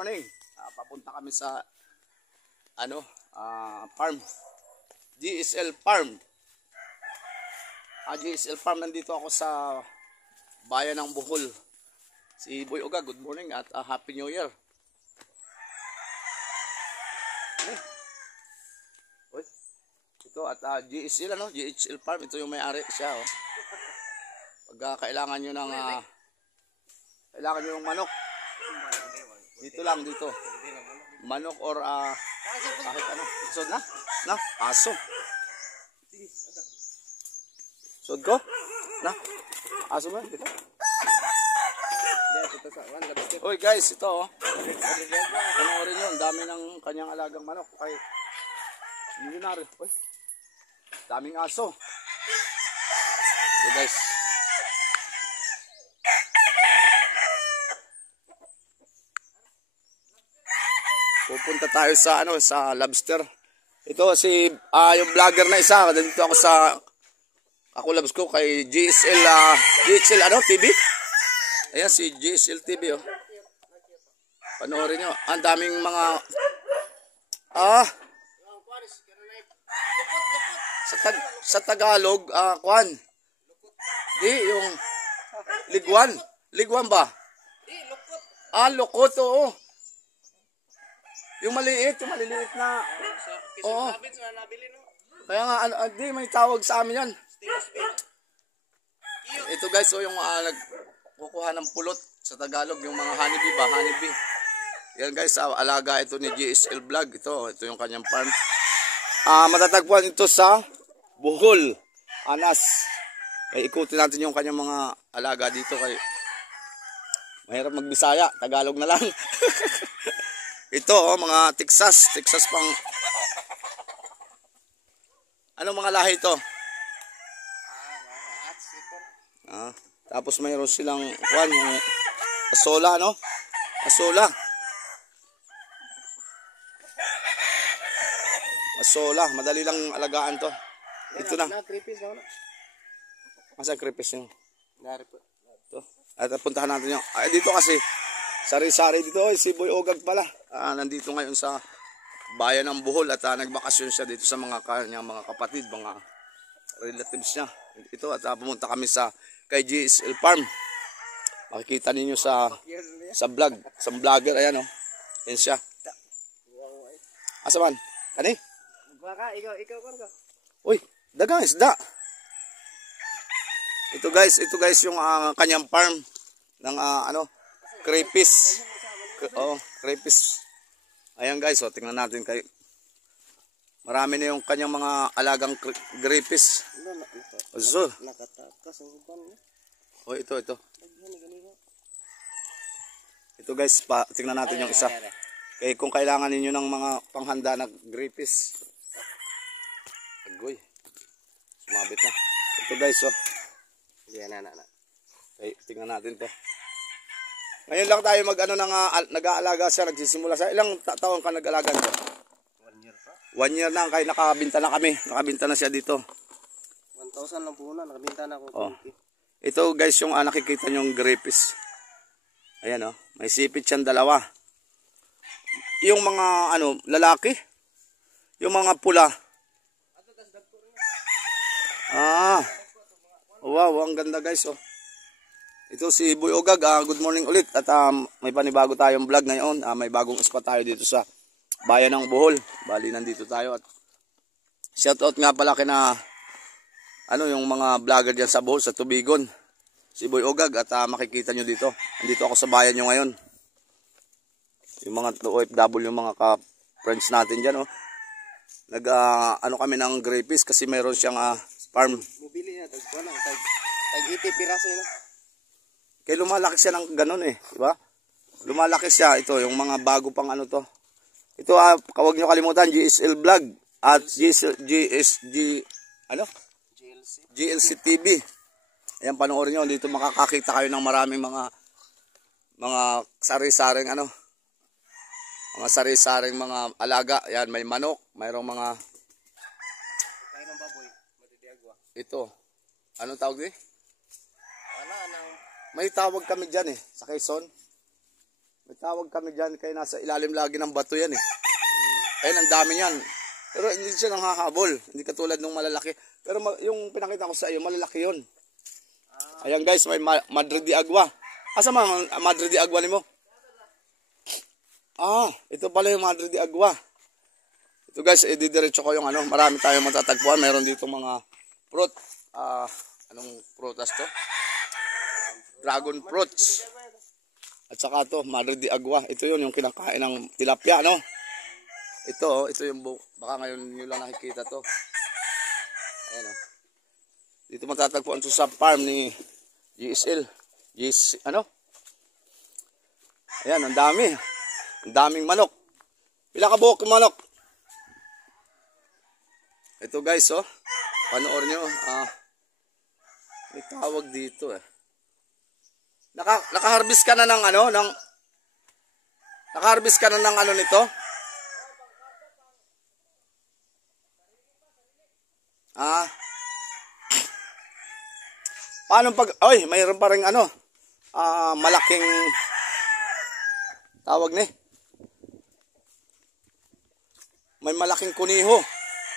morning. Papunta kami sa farm. GSL Farm. GSL Farm, nandito ako sa bayan ng Bohol. Si Boy Oga, good morning at Happy New Year. Ito at GSL GSL Farm, ito yung may-ari siya Pag kailangan niyo ng manok. Dito lang dito. Manok or kahit ano. Sod na? Aso. Sod ko? Na? Aso ba? Dito. Hoy guys, ito panoorin nyo, ang dami ng kanyang alagang manok. Kay milyonaryo. Hoy. Daming aso. Ito guys. Pupunta tayo sa sa lobster. Ito si yung vlogger na isa, dito ako sa labs ko kay GSL TV. Ayan si GSL TV Panoorin nyo. Ang daming mga sa Tagalog kwan. Di yung ligwan. Ligwan ba? Lukot Yung maliliit na. Oo. Kaya nga, di may tawag sa amin yan. Ito guys, yung nagkukuha ng pulot sa Tagalog, yung mga honeybee ba? Honeybee. Yan guys, alaga ito ni GSL Vlog. Ito yung kanyang farm. Matatagpuan ito sa Bohol, Anas. Kaya ikutin natin yung kanyang mga alaga dito. Kaya mahirap magbisaya, Tagalog na lang. Ito mga Texas pang anong mga lahi ito? Tapos mayroon silang yung asola, Asola, madali lang alagaan to. Ito na. Masa crepes yung? Ito. At puntahan natin yung dito kasi sari-sari dito. Si Boy Ogag pala. Nandito ngayon sa bayan ng Bohol at nagbakasyon siya dito sa kanyang mga kapatid, mga relatives niya. Ito at pumunta kami kay GSL Farm. Makikita ninyo sa vlog, sa vlogger, ayan Yan siya. Asa man? Kani? Ikaw ka. Uy, dagang isda. Ito guys yung kanyang farm ng crayfish. Crayfish. Ayan guys, tingnan natin kay marami na yung kanyang mga alagang crayfish. Nakatakas ang uban. Ito. Ito guys, tingnan natin yung isa. Kaya kung kailangan niyo ng mga panghanda na crayfish. Agoy. Sumabit na. Ito guys, Yan na. Okay, tingnan natin to. Ngayon lang tayo nag-aalaga siya, nagsisimula siya. Ilang taon ka nag-aalaga nito? 1 year pa. 1 year na, kaya nakabinta na kami. Nakabinta na siya dito. 1,000 lang po na, nakabinta na ako. Ito guys, yung nakikita nyo yung grapes. Ayan may sipit siyang dalawa. Yung mga lalaki. Yung mga pula. Wow, ang ganda guys Ito si Boy Ogag, good morning ulit at may panibago tayong vlog ngayon. May bagong spot tayo dito sa bayan ng Bohol. Bali nandito tayo at shoutout nga pala kina yung mga vlogger diyan sa Bohol, sa Tubigon. Si Boy Ogag at makikita nyo dito. Nandito ako sa bayan nyo ngayon. Yung mga OFW, yung mga ka-friends natin diyan kami ng grapes kasi mayroon siyang farm. Mobili niya tag 80 piraso Kaya lumalaki siya ng ganun diba? Lumalaki siya. Ito, yung mga bago pang to. Ito, huwag nyo kalimutan, GSL Vlog at GLC TV. Ayan, panoorin nyo. Dito makakakita kayo ng maraming mga sari-saring mga sari-saring mga alaga. Ayan, may manok, mayroong mga ito. Anong tawag din? May tawag kami dyan sa Quezon. May tawag kami dyan kaya nasa ilalim lagi ng bato yan eh. Ayun, ang dami yan. Pero hindi siya nanghahabol. Hindi katulad ng malalaki. Pero yung pinakita ko sa iyo, malalaki yun. Ayan guys, may Madre de Agua. Asa mga Madre de Agua ni mo? Ito pala yung Madre de Agua. Ito guys, didiretso ko yung ano. Marami tayong matatagpuan. Meron dito mga fruit. Anong prutas to? Dragon fruits. At saka to, Madre de Agua. Ito yun, yung kinakain ng tilapia, no? Ito yung baka ngayon nyo lang nakikita to. Ayan o. Dito matatagpuan to sa farm ni GSL. Ano? Ayan, ang dami. Ang daming manok. Pila ka buhok yung manok? Ito guys, oh. Panoorin nyo. May tawag dito eh. Naka-harvest ka na ng ano? Naka-harvest ka na ng ano nito? Paano pag, mayroon pa rin ano, malaking, tawag ni, may malaking kuniho,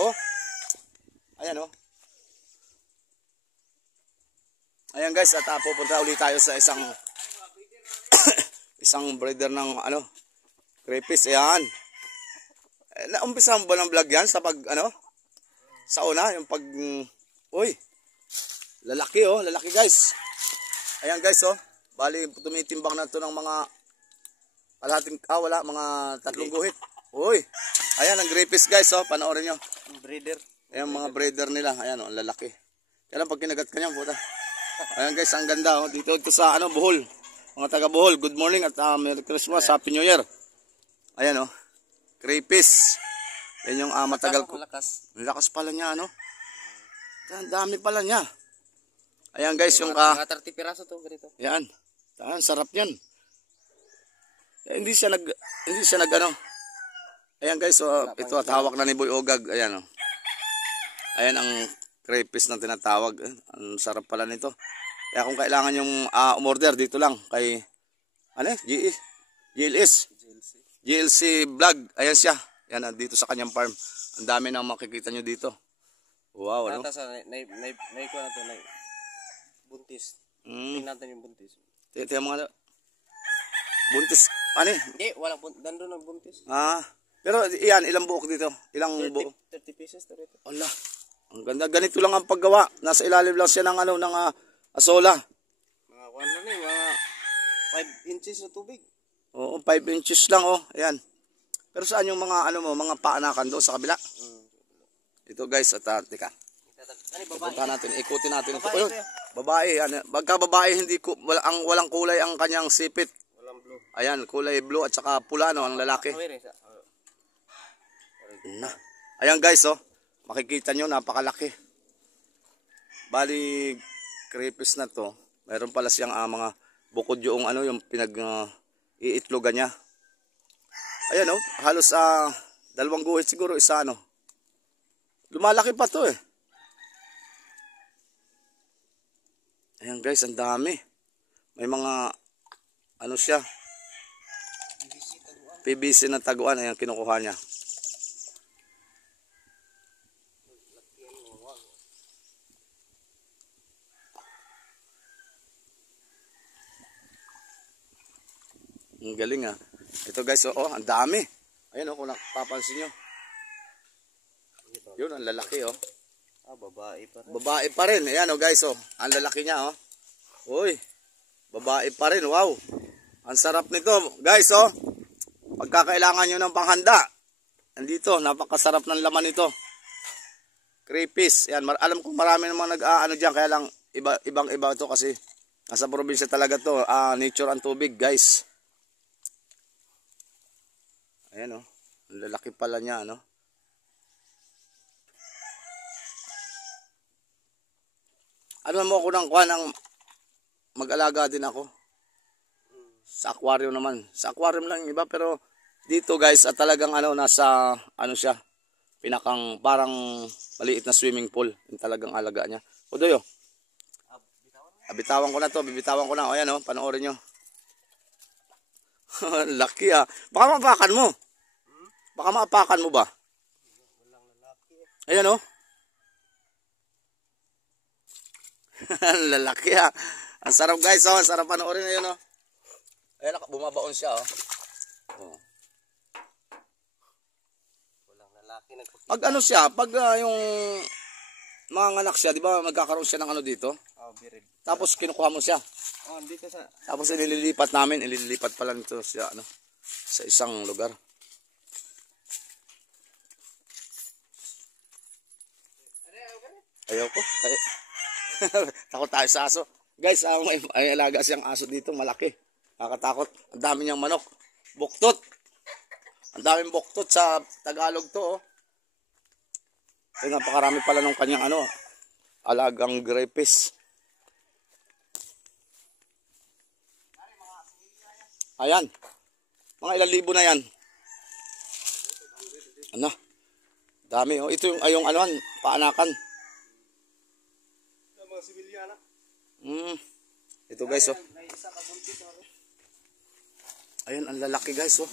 oh, ayan oh. Ayan guys, at pupunta ulit tayo sa isang, isang breeder ng ano, crayfish, ayan. Naumpisa mo ba ng vlog yan sa pag, ano, sa una, yung pag, lalaki oh, lalaki guys. Ayan guys oh, bali tumitimbang na to ng mga kalahating, mga 3 guhit. Ayan ang grapes guys oh, panoorin nyo. Breeder. Ayan mga breeder nila, ayan oh, ang lalaki. Kaya lang pag kinagat ka niyan, puta. Ayan guys, ang ganda oh, dito sa ano, Bohol. Mga taga Bohol, good morning at Merry Christmas, Happy New Year. Ayan oh, grapes. Yan yung matagal ko. Lakas pala niya ano. Ang dami pala niya. Ayan guys, yung mga 30 piraso to ganito. Yan. Sarap niyan. Hindi siya nag ano. Ayan guys, so ito at hawak na ni Boy Ogag. Ayan oh. Ayan ang crayfish na tinatawag. Ang sarap pala nito. Kaya kung kailangan yung umorder dito lang kay GLC vlog. Ayan siya. Yan dito sa kanyang farm. Ang dami nang makikita nyo dito. Wow, ano? Nay ko na to, nay. Buntis. Tingnan natin yung buntis. Tingnan mga buntis. Ano eh? Hindi, walang buntis. Nandun ang buntis. Pero iyan, ilang buok dito? Ilang buok? 30 pieces to rito. Ala, ang ganda. Ganito lang ang paggawa. Nasa ilalim lang siya ng ano, ng asola. Mga kuwan lang eh, mga 5 inches na tubig. Oo, 5 inches lang oh. Ayan. Pero saan yung mga ano mo, mga paanakan doon sa kabila? Ito guys, at teka. Punta natin, ikutin natin ito. Babae, pagka babae hindi walang kulay ang kanyang sipit. Walang blue. Ayan, kulay blue at saka pula no, ang lalaki. Ayan guys, oh. Makikita nyo, napakalaki. Bali, crayfish na to. Mayroon pala siyang mga bukod yung ano, yung iitlogan niya. Ayan oh, halos 2 guhit siguro, isa ano. Lumalaki pa to eh. Ayan guys, ang dami. May mga ano siya, PVC na taguan. Ayan, kinukuha niya. Ang galing ah. Ito guys, oh, ang dami. Ayan oh, kung napapansin nyo. Yun, ang lalaki oh. Babae pa rin. Babae pa rin. Ayan oh guys, oh. Ang lalaki niya oh. Uy, babae pa rin. Wow. Ang sarap nito guys oh. Pagkakailangan nyo ng panghanda. Andito, napakasarap ng laman nito. Crayfish. Ayan, alam ko marami namang nag-ano dyan. Kaya lang, ibang-iba ito kasi nasa probinsya talaga to. Nature ang tubig guys. Ayan oh. Ang lalaki pala niya ano. Ano mo ako ng kuha ng mag-alaga din ako. Sa aquarium naman. Sa aquarium lang iba pero dito guys at talagang ano nasa ano siya. Pinakang parang maliit na swimming pool. Yung talagang alaga niya. Udoyo. Bitawan ko na to. Bibitawan ko na. O yan o. Panoorin nyo. Laki ah. Baka maapakan mo. Baka maapakan mo ba? Ayan oh. Lalaki ah. Ang sarap guys oh. Ang sarap panoorin na yun oh. Ayan bumabaon siya oh. Walang lalaki nagpakita. Pag ano siya, pag yung mga anak siya, di ba magkakaroon siya ng ano dito? Oh, birid. Tapos kinukuha mo siya. Oh, dito sa... Tapos ililipat namin, ililipat pa lang ito siya ano, sa isang lugar. Ayaw ko. Takot tayo sa aso. Guys, may alaga siyang aso dito, malaki. Nakakatakot. Ang dami niyang manok. Buktot. Ang daming buktot sa Tagalog to. Oh. Ay, napakarami pala ng kanyang ano, alagang grapes. Ayan. Mga ilang libo na yan. Ano? Dami. Oh. Ito yung ano, paanakan. Mga sibilyana. Ito guys, oh. May isa ka buntis, oh. Ayan, ang lalaki guys, oh.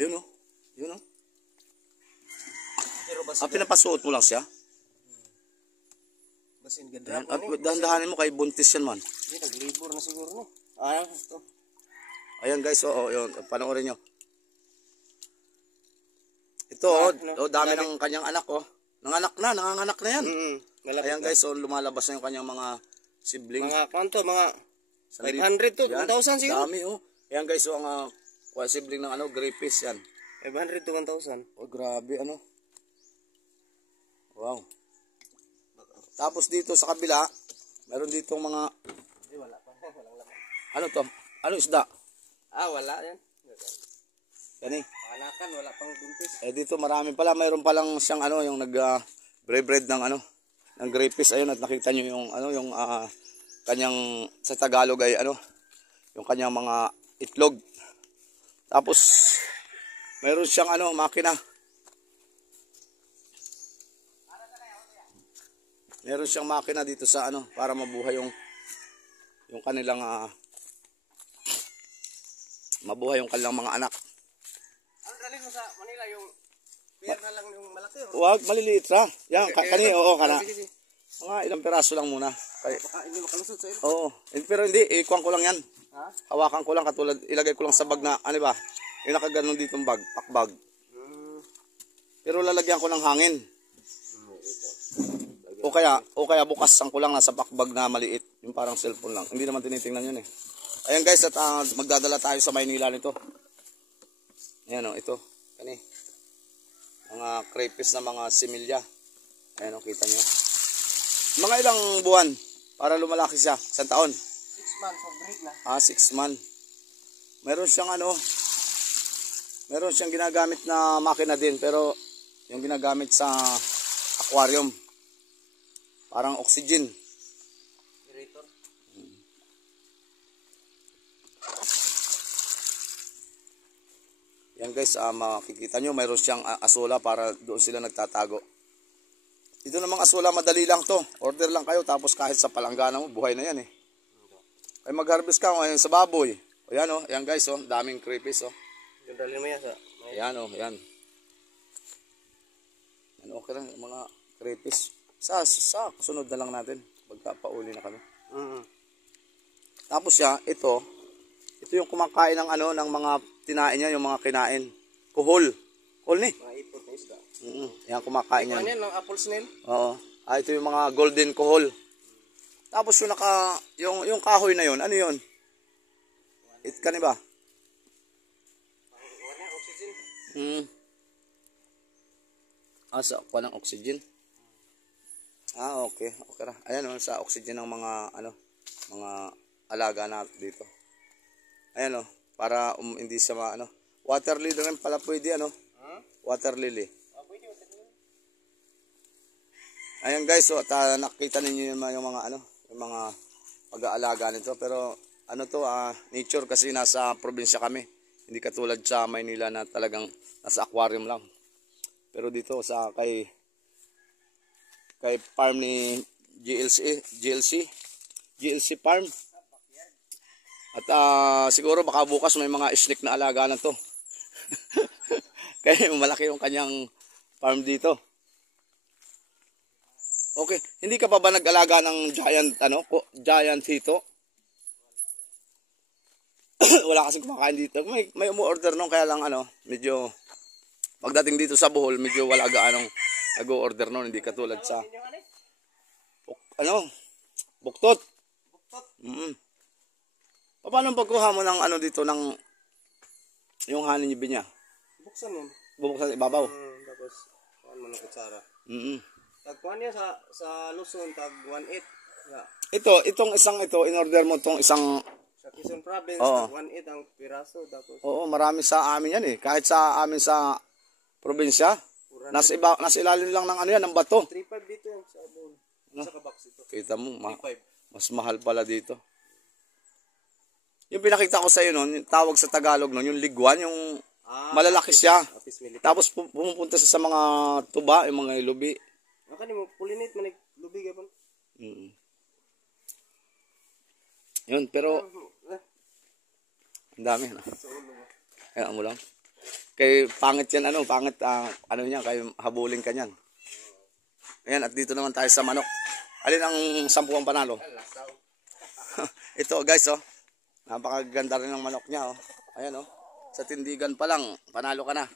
Ayun, oh. Yun, oh. Pero basin, Pinapasuot mo lang siya. basin ganda. At dahan-dahanin mo kay buntis yan man. Hindi, naglibor na siguro, no? Ayan, ito. Ayan guys, oh, yun. Panoorin nyo. Ito, oh, dami ng kanyang anak, oh. Nanganganak na yan. Ayan guys, oh, lumalabas na yung kanyang mga siblings. Mga kanto, mga 500 to 1,000 siguro. Dami, oh. Ayan guys, oh, ang sibling ng ano, grapes yan. 500 to 1,000. Oh, grabe, ano. Wow. Tapos dito sa kabila, meron ditong mga, Wala pa. Walang laman. ano to? Ano isda? Wala yan. Yan eh. Anakan, wala pang buntis. Dito marami pala, mayroon palang siyang ano, yung bread ng ano, ng grapes. Ayun, at nakita nyo yung ano, yung kanyang sa Tagalog ay ano, yung kanyang mga itlog. Tapos mayroon siyang ano, makina. Meron siyang makina dito sa ano, para mabuhay yung kanilang mabuhay yung kanilang mga anak. Ano dalhin mo sa Manila yung beer na lang yung malaki? Wag, maliliit ra. Yan, kani, oo, kana. Sige. Mga ilang peraso lang muna. Baka hindi makalusot sa iyo. Oo, pero hindi, ikuhan ko lang yan. Ha? Hawakan ko lang, katulad, ilagay ko lang sa bag na, ano ba, yung nakaganon ditong bag, pakbag. Pero lalagyan ko ng hangin. O kaya bukas ko lang nasa pakbag na maliit, yung parang cellphone lang. Hindi naman tinitingnan yun eh. Ayan guys, at magdadala tayo sa Maynila nito. Ayan o, ito. Kani. Mga crayfish na mga similya. Ayan o, kita nyo. Mga ilang buwan para lumalaki siya. Isang taon. 6 months of breed na. 6 months. Meron siyang ano, meron siyang ginagamit na makina din, pero yung ginagamit sa aquarium. Parang oxygen. Generator. Yan guys, makikita nyo, mayroon siyang asola para doon sila nagtatago. Ito namang asola, madali lang to. Order lang kayo, tapos kahit sa palanggana mo, buhay na yan eh. Ay mag-harvest ka ngayon sa baboy. O yan o, yan guys o, daming crayfish o. Yung dalhin mo yan sa... Yan o, yan. Yan okay lang, mga crayfish. Sa sunod na lang natin, pagkapauli na kami. Tapos siya, ito yung kumakain ng ano, ng mga tinain niya, yung mga kinain. Kuhol. Kuhol ni. Mga ipot na isda. Yan, kumakain yan. Ano yan, ng apple snail? Oo. Ito yung mga golden kuhol. Tapos yung yung kahoy na yun, ano yun? Itka ni ba? Wala, oxygen. Sa kuha ng oxygen. Okay. Okay ra. Ayan o, sa oxygen ng mga mga alaga na dito. Ayan o, para hindi siya water lily rin pala pwede water lily. Pwede water lily. Ayan guys, so nakita ninyo yung mga yung mga pag-aalaga nito, pero nature kasi nasa probinsya kami. Hindi katulad sa Maynila na talagang nasa aquarium lang. Pero dito sa kay farm ni GLC farm. At siguro baka bukas may mga snake na alaga na to. Kaya malaki yung kanyang farm dito. Okay, hindi ka pa ba nag-alaga ng giant hito? Wala kasi kumakain dito. May umu-order nung kaya lang medyo pagdating dito sa Bohol, medyo wala gaanong nag-order noon, hindi katulad sa buktot. Paano pagkuha mo ng dito ng yung hanin niya? Buksan mo. Bubuksan ibabaw. Tapos kuhaan mo ng kutsara. Tagkuhan niya sa Luzon tag 1.8. Yeah. Itong isang in order mo tong isang Sa Quezon Province tag 1.8 ang piraso tapos. Oo, marami sa amin yan eh. Kahit sa amin sa probinsya, nasa ilalim lang ng ng bato. 3.5 dito yung sa Bohol. Sa Kabox ito. Kita mo, 3.5. mas mahal pala dito. Yung pinakita ko sa iyo noon, yung tawag sa Tagalog noon, yung liguan, yung malalaki siya. Tapos pumupunta sa mga tuba, yung mga lubi. Akani mo pulinate man lubi gapon. Yun, pero ang dami na. Ayan mo lang. Kay pangit yan pangit niya, kay habulin ka niyan. Ayan, at dito naman tayo sa manok. Alin ang 10 ang panalo? Ito guys, napakaganda rin ng manok niya. Ayan, sa tindigan pa lang, panalo ka na.